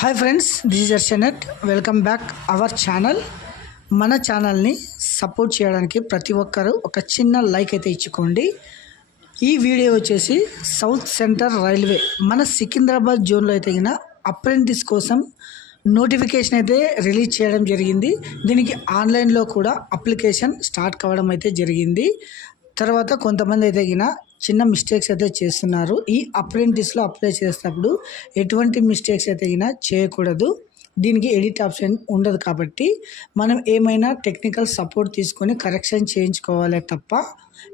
Hi friends, this is అర్షనట్. Welcome back our channel. మన ఛానల్ని సపోర్ట్ చేయడానికి ప్రతి ఒక్కరూ ఒక చిన్న లైక్ అయితే ఇచ్చుకోండి. ఈ వీడియో వచ్చేసి సౌత్ సెంట్రల్ రైల్వే మన సికింద్రాబాద్ జోన్లో అయితే అప్రెంటిస్ కోసం నోటిఫికేషన్ అయితే రిలీజ్ చేయడం జరిగింది. దీనికి ఆన్లైన్లో కూడా అప్లికేషన్ స్టార్ట్ కావడం అయితే జరిగింది. తర్వాత కొంతమంది అయితే చిన్న మిస్టేక్స్ అయితే చేస్తున్నారు. ఈ అప్రెంటిస్లో అప్లై చేసేటప్పుడు ఎటువంటి మిస్టేక్స్ అయితే చేయకూడదు. దీనికి ఎడిట్ ఆప్షన్ ఉండదు కాబట్టి మనం ఏమైనా టెక్నికల్ సపోర్ట్ తీసుకొని కరెక్షన్ చేయించుకోవాలి తప్ప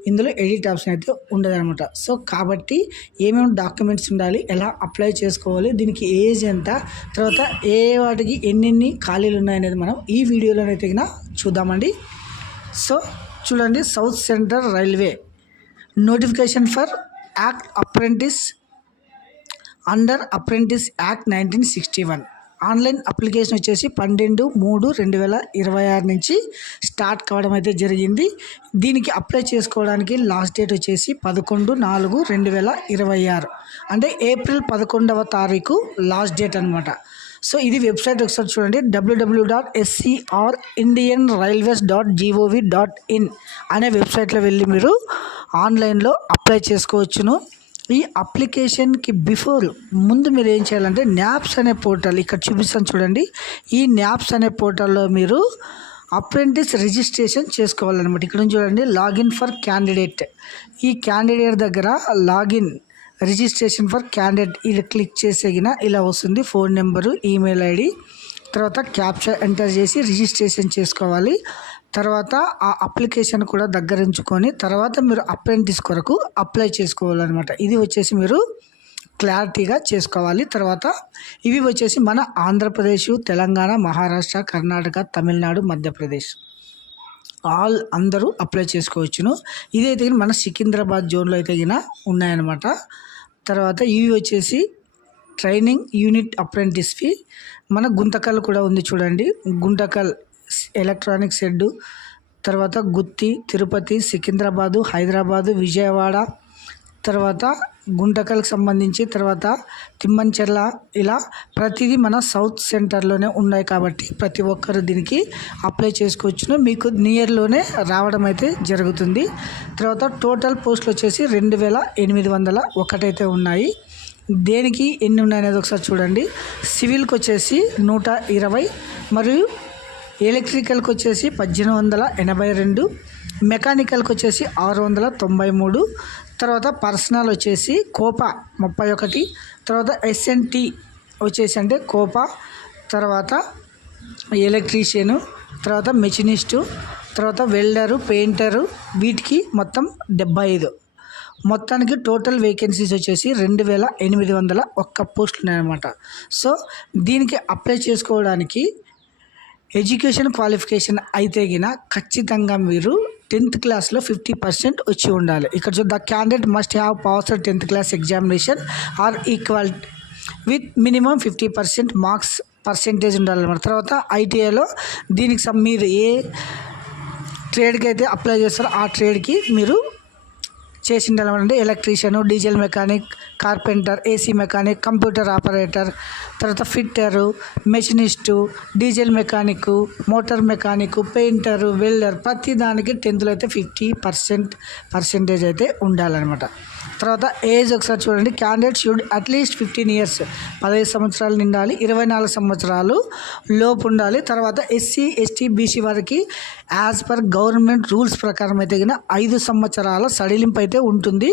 ఇందులో ఎడిట్ ఆప్షన్ అయితే ఉండదన్నమాట. సో కాబట్టి ఏమేమి డాక్యుమెంట్స్ ఉండాలి, ఎలా అప్లై చేసుకోవాలి, దీనికి ఏజ్ ఎంత, తర్వాత ఏ వాటికి ఎన్నెన్ని ఖాళీలు ఉన్నాయనేది మనం ఈ వీడియోలోనైతే చూద్దామండి. సో చూడండి, south central railway notification for act apprentice under apprentice act 1961 online application వచ్చేసి 12/3/2026 నుంచి స్టార్ట్ కావడం అయితే జరిగింది. దీనికి అప్లై చేసుకోవడానికి లాస్ట్ డేట్ వచ్చేసి 11/4/2026 అంటే ఏప్రిల్ 11వ తారీఖు లాస్ట్ డేట్ అనమాట. సో ఇది వెబ్సైట్ ఒకసారి చూడండి, www.scrindianrailways.gov.in అనే వెబ్సైట్లో వెళ్ళి మీరు ఆన్లైన్లో అప్లై చేసుకోవచ్చును. ఈ అప్లికేషన్కి ముందు మీరు ఏం చేయాలంటే న్యాప్స్ అనే పోర్టల్ ఇక్కడ చూపిస్తాను చూడండి. ఈ న్యాప్స్ అనే పోర్టల్లో మీరు అప్రెంటిస్ రిజిస్ట్రేషన్ చేసుకోవాలన్నమాట. ఇక్కడ నుంచి చూడండి, లాగిన్ ఫర్ క్యాండిడేట్. ఈ క్యాండిడేట్ దగ్గర లాగిన్ రిజిస్ట్రేషన్ ఫర్ క్యాండిడేట్ ఇలా క్లిక్ చేసేగిన ఇలా వస్తుంది. ఫోన్ నెంబరు, ఈమెయిల్ ఐడి, తర్వాత క్యాప్చా ఎంటర్ చేసి రిజిస్ట్రేషన్ చేసుకోవాలి. తర్వాత ఆ అప్లికేషన్ కూడా దగ్గర ఉంచుకొని తర్వాత మీరు అప్రెంటిస్ కొరకు అప్లై చేసుకోవాలన్నమాట. ఇది వచ్చేసి మీరు క్లారిటీగా చేసుకోవాలి. తర్వాత ఇవి వచ్చేసి మన ఆంధ్రప్రదేశ్, తెలంగాణ, మహారాష్ట్ర, కర్ణాటక, తమిళనాడు, మధ్యప్రదేశ్ అందరూ అప్లై చేసుకోవచ్చును. ఇదైతే మన సికింద్రాబాద్ జోన్లో అయితే ఉన్నాయన్నమాట. తర్వాత ఇవి వచ్చేసి ట్రైనింగ్ యూనిట్ అప్రెంటిస్ ఫీ. మన గుంతకల్ కూడా ఉంది చూడండి, గుంతకల్ ఎలక్ట్రానిక్ షెడ్, తర్వాత గుత్తి, తిరుపతి, సికింద్రాబాదు, హైదరాబాదు, విజయవాడ, తర్వాత గుంటకల్కి సంబంధించి, తర్వాత తిమ్మంచెర్ల, ఇలా ప్రతిదీ మన సౌత్ సెంటర్లోనే ఉన్నాయి కాబట్టి ప్రతి ఒక్కరు దీనికి అప్లై చేసుకోవచ్చును. మీకు నియర్లోనే రావడం అయితే జరుగుతుంది. తర్వాత టోటల్ పోస్టులు వచ్చేసి 2801 అయితే ఉన్నాయి. దేనికి ఎన్ని ఉన్నాయనేది ఒకసారి చూడండి. సివిల్కి వచ్చేసి 120, మరియు ఎలక్ట్రికల్కి వచ్చేసి 1882, మెకానికల్కి వచ్చేసి 693, తర్వాత పర్సనల్ వచ్చేసి కోపా 31, తర్వాత ఎస్ఎన్టీ వచ్చేసి అంటే కోపా, తర్వాత ఎలక్ట్రీషియను, తర్వాత మెషినిస్టు, తర్వాత వెల్డరు, పెయింటరు, వీటికి మొత్తం 75. మొత్తానికి టోటల్ వేకెన్సీస్ వచ్చేసి 2801 పోస్టులు ఉన్నాయన్నమాట. సో దీనికి అప్లై చేసుకోవడానికి ఎడ్యుకేషన్ క్వాలిఫికేషన్ అయితే ఖచ్చితంగా మీరు 10th క్లాస్లో 50% వచ్చి ఉండాలి. ఇక్కడ the candidate must have passed 10th class examination or equal with minimum 50% marks percentage ఉండాలన్నమాట. తర్వాత ఐటీఐలో దీనికి మీరు ఏ ట్రేడ్కి అయితే అప్లై చేస్తారో ఆ ట్రేడ్కి మీరు చేసి ఉండాలంటే electrician, diesel mechanic, carpenter, AC mechanic, computer operator, తర్వాత fitter, machinist, diesel mechanic, motor mechanic, painter, welder, ప్రతి దానికి 10th అయితే 50% అయితే ఉండాలన్నమాట. తర్వాత ఏజ్ ఒకసారి చూడండి, క్యాండిడేట్ షుడ్ అట్లీస్ట్ 15 years 15 సంవత్సరాలు నిండాలి, 24 సంవత్సరాలు లోపు ఉండాలి. తర్వాత ఎస్సీ, ఎస్టీ, బీసీ వారికి యాజ్ పర్ గవర్నమెంట్ రూల్స్ ప్రకారం అయితే 5 సంవత్సరాల సడలింపు అయితే ఉంటుంది.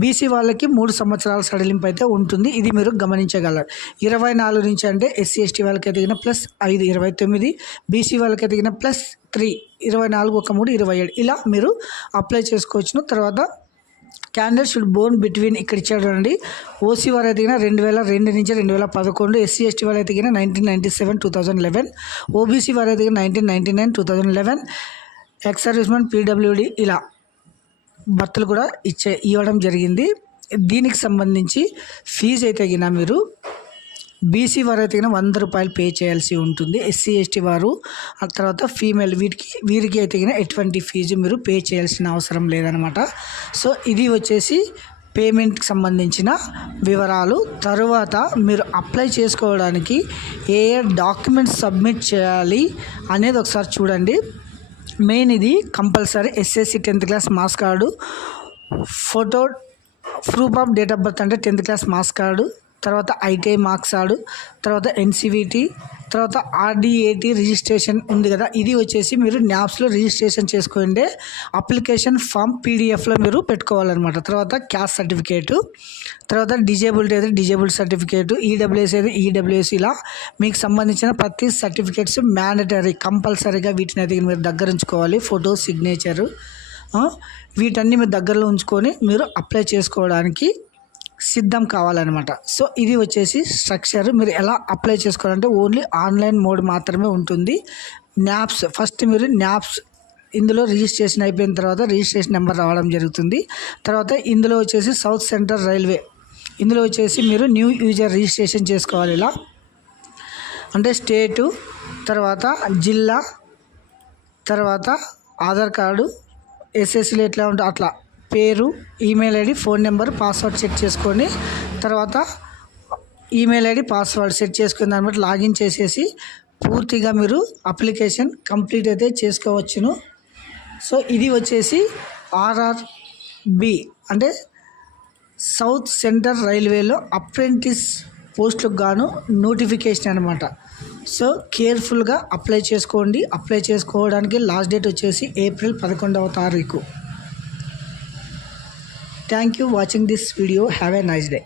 బీసీ వాళ్ళకి 3 సంవత్సరాల సడలింపు అయితే ఉంటుంది. ఇది మీరు గమనించగలరు. 24 నుంచి అంటే ఎస్సీ, ఎస్టీ వాళ్ళకి అయితే +5 29, బీసీ వాళ్ళకి అయితే +3 24 1 3 27 ఇలా మీరు అప్లై చేసుకోవచ్చును. తర్వాత క్యాండిడేట్ షుడ్ బోర్న్ బిట్వీన్ ఇక్కడ ఇచ్చాడు చూడండి. ఓసీ వారు అయితే 2002 నుంచి 2011, ఎస్సీ ఎస్టీ వారు అయితే 1997 2011, ఓబీసీ వారు అయితే 1999 2011, ఎక్స్ సర్వీస్మెన్, పీడబ్ల్యూడి ఇలా భర్తలు కూడా ఇవ్వడం జరిగింది. దీనికి సంబంధించి ఫీజు అయితే మీరు బీసీ వారు అయితే 100 రూపాయలు పే చేయాల్సి ఉంటుంది. ఎస్సీ ఎస్టీ వారు, ఆ తర్వాత ఫీమేల్ వీరికి అయితే ఎటువంటి ఫీజు మీరు పే చేయాల్సిన అవసరం లేదనమాట. సో ఇది వచ్చేసి పేమెంట్కి సంబంధించిన వివరాలు, తరువాత మీరు అప్లై చేసుకోవడానికి ఏ డాక్యుమెంట్స్ సబ్మిట్ చేయాలి అనేది ఒకసారి చూడండి. మెయిన్ ఇది compulsory SSC 10th class marks card, photo proof of date of birth అంటే 10th క్లాస్ మార్క్స్ కార్డు, తర్వాత ఐటీఐ మార్క్స్ కార్డు, తర్వాత ఎన్సివిటి, తర్వాత ఆర్డిఏటి రిజిస్ట్రేషన్ ఉంది కదా, ఇది వచ్చేసి మీరు న్యాప్స్లో రిజిస్ట్రేషన్ చేసుకోండి. అప్లికేషన్ ఫామ్ పీడిఎఫ్లో మీరు పెట్టుకోవాలన్నమాట. తర్వాత క్యాస్ట్ సర్టిఫికేటు, తర్వాత డిజేబుల్డ్ అయితే డిజేబుల్డ్ సర్టిఫికేటు, ఈడబ్ల్యూఎస్ అయితే ఈడబ్ల్యూఎస్, ఇలా మీకు సంబంధించిన ప్రతి సర్టిఫికేట్స్ మ్యాండటరీ కంపల్సరీగా వీటిని అయితే మీరు దగ్గర ఉంచుకోవాలి. ఫోటో, సిగ్నేచరు, వీటన్నీ మీరు దగ్గరలో ఉంచుకొని మీరు అప్లై చేసుకోవడానికి సిద్ధం కావాలన్నమాట. సో ఇది వచ్చేసి స్ట్రక్చర్. మీరు ఎలా అప్లై చేసుకోవాలంటే ఓన్లీ ఆన్లైన్ మోడ్ మాత్రమే ఉంటుంది. న్యాప్స్ ఫస్ట్ మీరు న్యాప్స్ ఇందులో రిజిస్ట్రేషన్ అయిపోయిన తర్వాత రిజిస్ట్రేషన్ నెంబర్ రావడం జరుగుతుంది. తర్వాత ఇందులో వచ్చేసి సౌత్ సెంట్రల్ రైల్వే, ఇందులో వచ్చేసి మీరు న్యూ యూజర్ రిజిస్ట్రేషన్ చేసుకోవాలి. ఇలా అంటే స్టేటు, తర్వాత జిల్లా, తర్వాత ఆధార్ కార్డు, ఎస్ఎస్సీలో ఎట్లా ఉంటే అట్లా పేరు, email ID, phone number, password set చేసుకొని, తర్వాత ఈమెయిల్ ఐడి పాస్వర్డ్ సెట్ చేసుకుని దాన్ని బట్టి లాగిన్ చేసేసి పూర్తిగా మీరు అప్లికేషన్ కంప్లీట్ అయితే చేసుకోవచ్చును. సో ఇది వచ్చేసి ఆర్ఆర్బి అంటే సౌత్ సెంట్రల్ రైల్వేలో అప్రెంటిస్ పోస్టులకు గాను నోటిఫికేషన్ అనమాట. సో కేర్ఫుల్గా అప్లై చేసుకోండి. అప్లై చేసుకోవడానికి లాస్ట్ డేట్ వచ్చేసి ఏప్రిల్ 11వ తారీఖు. Thank you watching this video. Have a nice day.